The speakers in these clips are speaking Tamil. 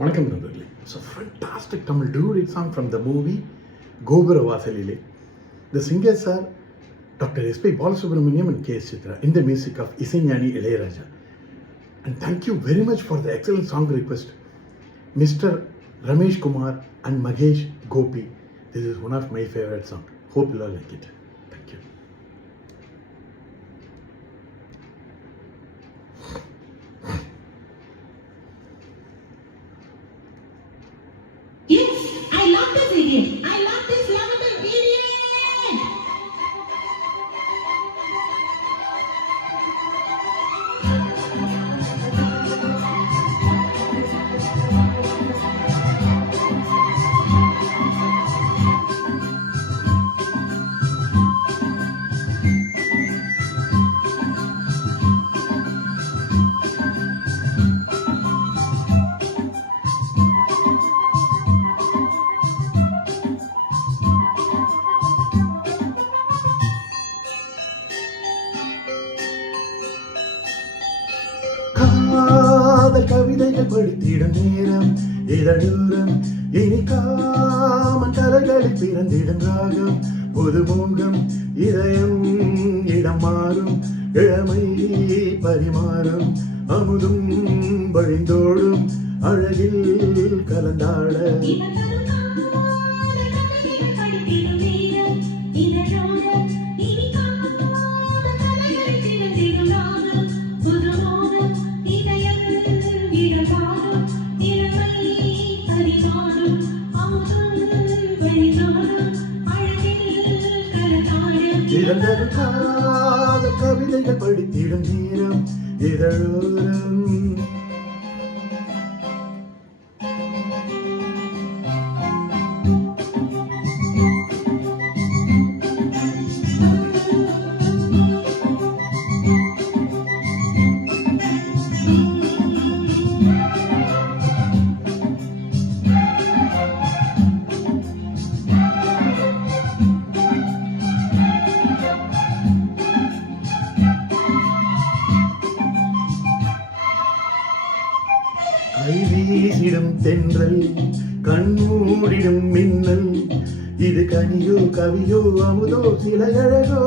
வணக்கம் நண்பர்களே. It's a fantastic Tamil duet song from the movie Gobura Vasalile. The singers are Dr. S.P. Balasubramaniam and K.S. Chitra in the music of Isaignani Ilayaraja. And thank you very much for the excellent song request, Mr. Ramesh Kumar and Mahesh Gopi. This is one of my favorite songs. Hope you all like it. Thank you. Yes, I love this idiot. I love this lovable idiot. காதல் கவிதைகள் படித்திடும் நேரம் இதழூரம் இனிக்காமன் கலைகளில் பிறந்திடும் ராகம் புதுமுகம் இதயம் இடம் மாறும் இளமை பரிமாறும் அமுதும் வழிந்தோடும் அழகில் கலந்தாட இரண்டரும் காதல் கவிதைகள் படித்திடும் நேரம் இதழோரம் கைவீசிடும் தென்றல் கண்மூடிடும் மின்னல் இது கனியோ கவியோ அமுதோ சில அழகோ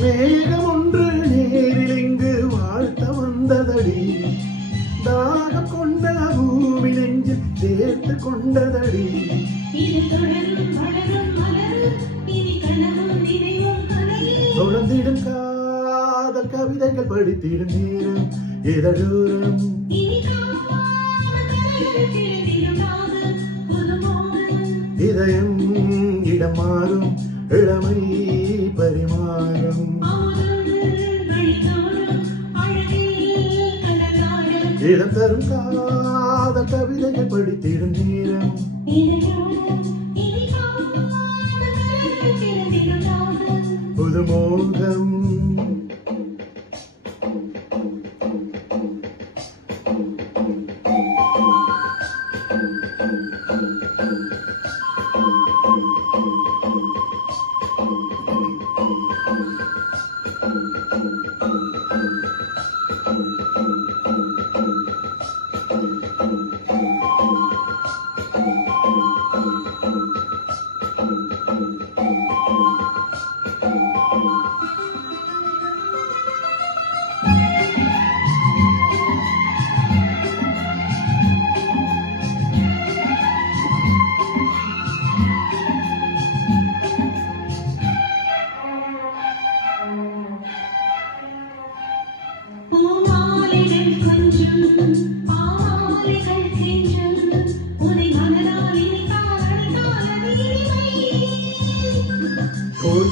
மேகம் ஒன்று நேரில் இங்கு வாழ்த்த வந்ததடி தாகம் கொண்ட பூமி நெஞ்சில் சேர்த்து கொண்டதடி தொடர்ந்திடும் காதல் கவிதைகள் படித்திடும் நேரம் இதழூரம் இதயம் இடம் மாறும் இளமை பரிமாறும் இடம் தரும் காதல் கவிதைகள் படித்திடும் நேரம் புதுமோகம்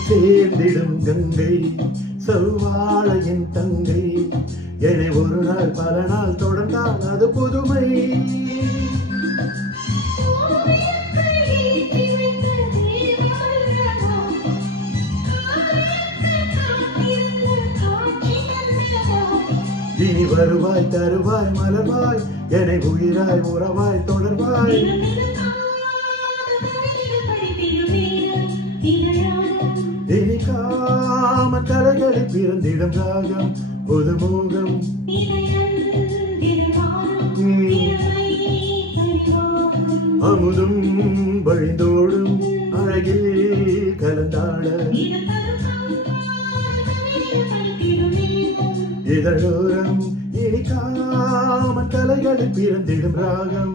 சேர்ந்திடும் கங்கை செவ்வாழையின் தங்கை என்னை ஒரு நாள் பல நாள் தொடர்ந்தால் அது புதுமை இனி வருவாய் தருவாய் மலர்வாய் என்னை உயிராய் உறவாய் தொடர்வாய் பிறந்திடும் ராகம் புதுமோகம் அமுதும் வழிந்தோடும் அழகில் கலந்தாட இதழோரம் இனிக்காமன் தலைகளில் பிறந்திடும் ராகம்